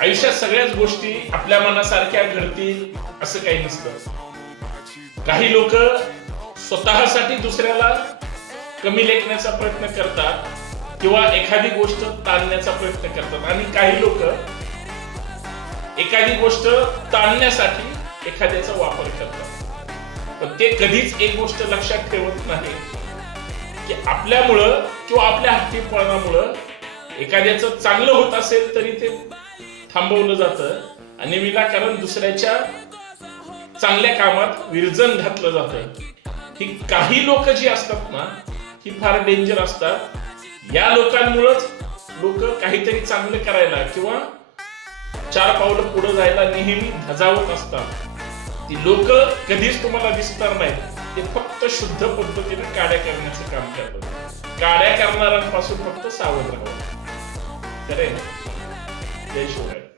आयुष्यात सगळ्याच गोष्टी आपल्या मनासारख्या घडतील असं काही नसतं. काही लोक स्वतःसाठी दुसऱ्याला कमी लेखण्याचा प्रयत्न करतात किंवा एखादी गोष्ट ताणण्याचा प्रयत्न करतात, आणि काही लोक एखादी गोष्ट ताणण्यासाठी एखाद्याचा वापर करतात. पण ते कधीच एक गोष्ट लक्षात ठेवत नाही की आपल्यामुळं किंवा आपल्या हट्टीपणामुळं एखाद्याचं चांगलं होत असेल तरी ते थांबवलं जातं आणि विनाकारण दुसऱ्याच्या चांगल्या कामात विरजण घातलं जातं. ही काही लोक जी असतात ना, ही फार डेंजर असतात. या लोकांमुळेच लोक काहीतरी चांगलं करायला किंवा 4 पावलं पुढे जायला नेहमी धजावत असतात. ती लोक कधीच तुम्हाला दिसणार नाहीत. ते फक्त शुद्ध पद्धतीने काड्या करण्याचं काम करतात. काड्या करणाऱ्यांपासून फक्त सावध राहावं. खरंय. जय शिवराय.